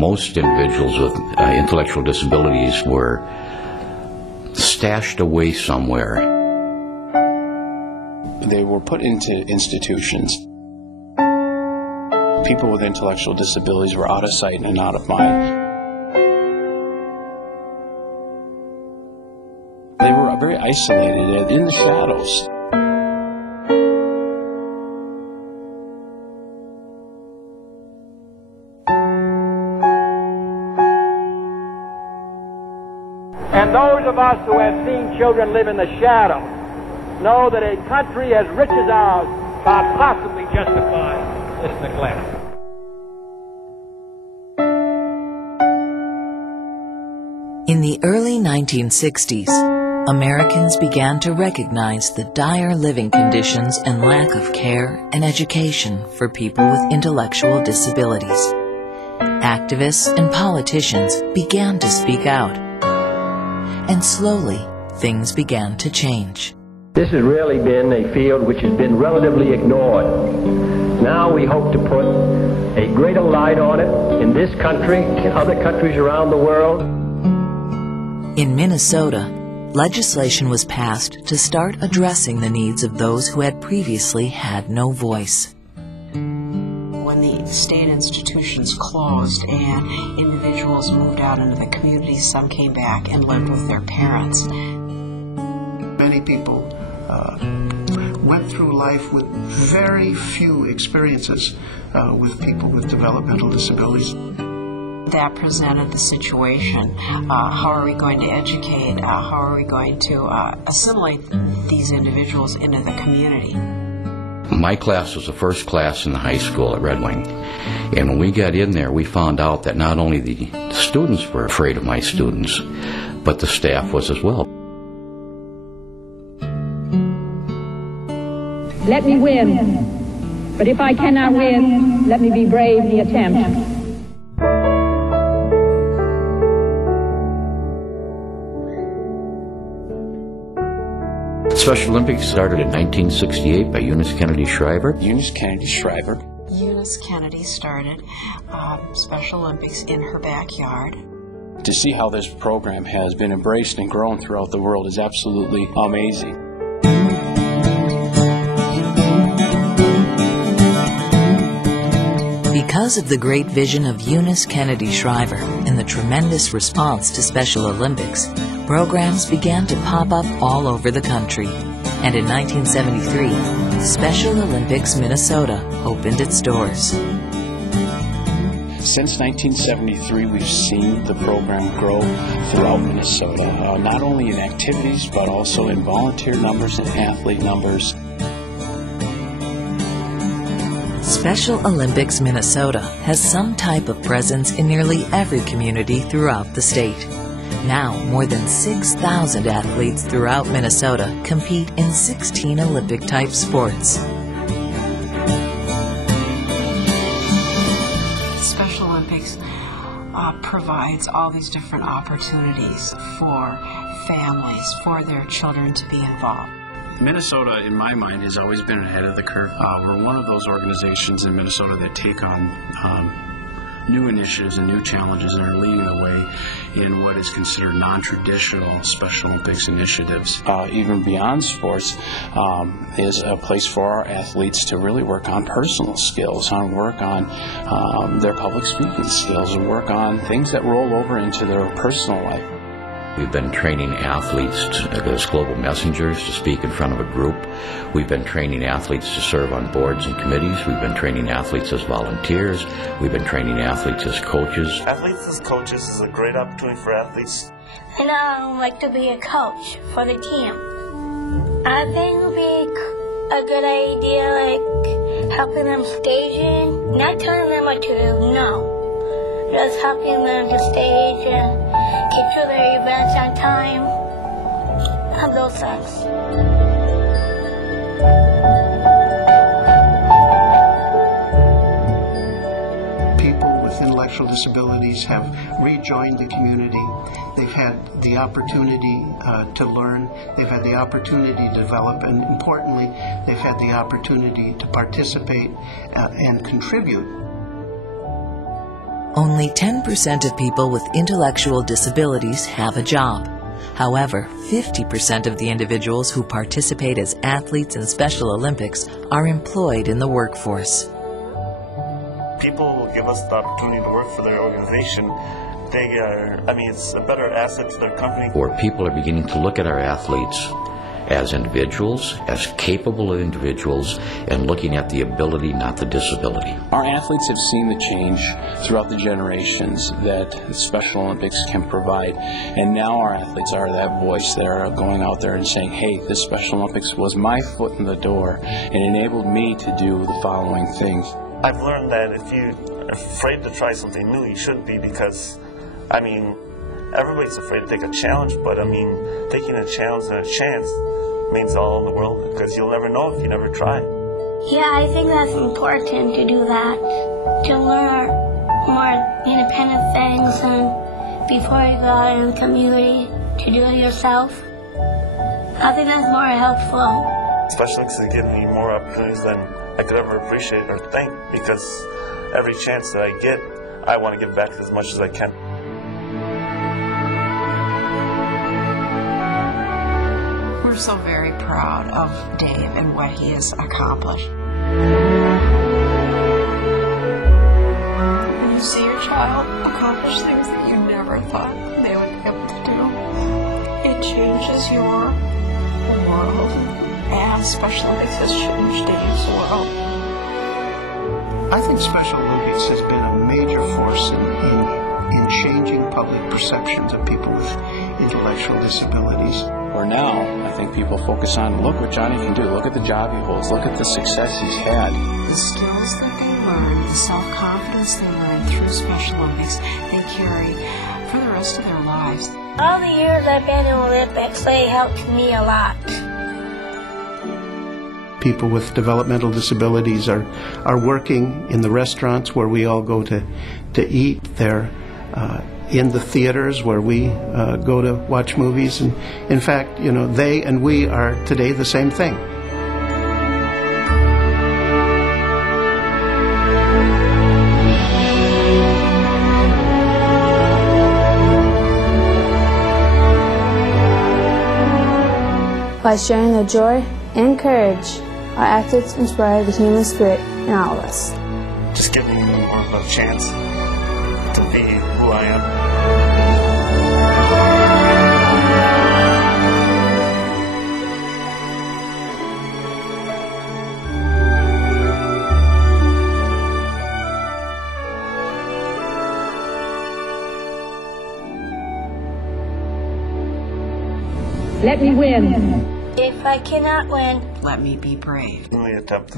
most individuals with intellectual disabilities were stashed away somewhere. They were put into institutions. People with intellectual disabilities were out of sight and out of mind. They were very isolated in the shadows. And those of us who have seen children live in the shadow know that a country as rich as ours can't possibly justify this neglect. In the early 1960s, Americans began to recognize the dire living conditions and lack of care and education for people with intellectual disabilities. Activists and politicians began to speak out, and slowly things began to change. This has really been a field which has been relatively ignored. Now we hope to put a greater light on it in this country, in other countries around the world. In Minnesota, legislation was passed to start addressing the needs of those who had previously had no voice. When the state institutions closed and individuals moved out into the community, some came back and lived with their parents. Many people went through life with very few experiences with people with developmental disabilities. That presented the situation. How are we going to educate? How are we going to assimilate these individuals into the community? My class was the first class in the high school at Red Wing. And when we got in there, we found out that not only the students were afraid of my students, but the staff was as well. Let me win. But if I cannot win, let me be brave in the attempt. Special Olympics started in 1968 by Eunice Kennedy Shriver. Eunice Kennedy Shriver. Eunice Kennedy started Special Olympics in her backyard. To see how this program has been embraced and grown throughout the world is absolutely amazing. Because of the great vision of Eunice Kennedy Shriver and the tremendous response to Special Olympics, programs began to pop up all over the country. And in 1973, Special Olympics Minnesota opened its doors. Since 1973, we've seen the program grow throughout Minnesota, not only in activities, but also in volunteer numbers and athlete numbers. Special Olympics Minnesota has some type of presence in nearly every community throughout the state. Now, more than 6,000 athletes throughout Minnesota compete in 16 Olympic-type sports. Special Olympics provides all these different opportunities for families, for their children to be involved. Minnesota, in my mind, has always been ahead of the curve. We're one of those organizations in Minnesota that take on new initiatives and new challenges and are leading the way in what is considered non-traditional Special Olympics initiatives. Even beyond sports is a place for our athletes to really work on personal skills, on work on their public speaking skills, and work on things that roll over into their personal life. We've been training athletes as global messengers to speak in front of a group. We've been training athletes to serve on boards and committees. We've been training athletes as volunteers. We've been training athletes as coaches. Athletes as coaches is a great opportunity for athletes. And I would like to be a coach for the team. I think it would be a good idea, like helping them staging, not telling them what to do, no. Just helping them to stage and get to their events on time, have those things. People with intellectual disabilities have rejoined the community. They've had the opportunity to learn. They've had the opportunity to develop, and importantly, they've had the opportunity to participate and contribute. Only 10% of people with intellectual disabilities have a job. However, 50% of the individuals who participate as athletes in Special Olympics are employed in the workforce. People will give us the opportunity to work for their organization. It's a better asset to their company. Where people are beginning to look at our athletes as individuals, as capable individuals, and looking at the ability, not the disability. Our athletes have seen the change throughout the generations that the Special Olympics can provide, and now our athletes are that voice that are going out there and saying, hey, this Special Olympics was my foot in the door and enabled me to do the following things. I've learned that if you're afraid to try something new, you shouldn't be, because, everybody's afraid to take a challenge, but taking a challenge and a chance means all in the world, because you'll never know if you never try. Yeah, I think that's important to do that, to learn more independent things, and before you go out in the community, to do it yourself. I think that's more helpful. Special Olympics has given me more opportunities than I could ever appreciate or thank, because every chance that I get, I want to give back as much as I can. We're so very proud of Dave and what he has accomplished. When you see your child accomplish things that you never thought they would be able to do, it changes your world. And Special Olympics has changed Dave's world. I think Special Olympics has been a major force in changing public perceptions of people with intellectual disabilities. Where now, I think people focus on, look what Johnny can do, look at the job he holds, look at the success he's had. The skills that they learn, the self-confidence they learn through Special Olympics, they carry for the rest of their lives. All the years I've been in Olympics, they helped me a lot. People with developmental disabilities are working in the restaurants where we all go to eat. They're in the theaters where we go to watch movies. And in fact, they and we are today the same thing. By sharing their joy and courage, our athletes inspire the human spirit in all of us. Just giving me more of a chance to be who I am. Let me win. If I cannot win, let me be brave. Only attempt.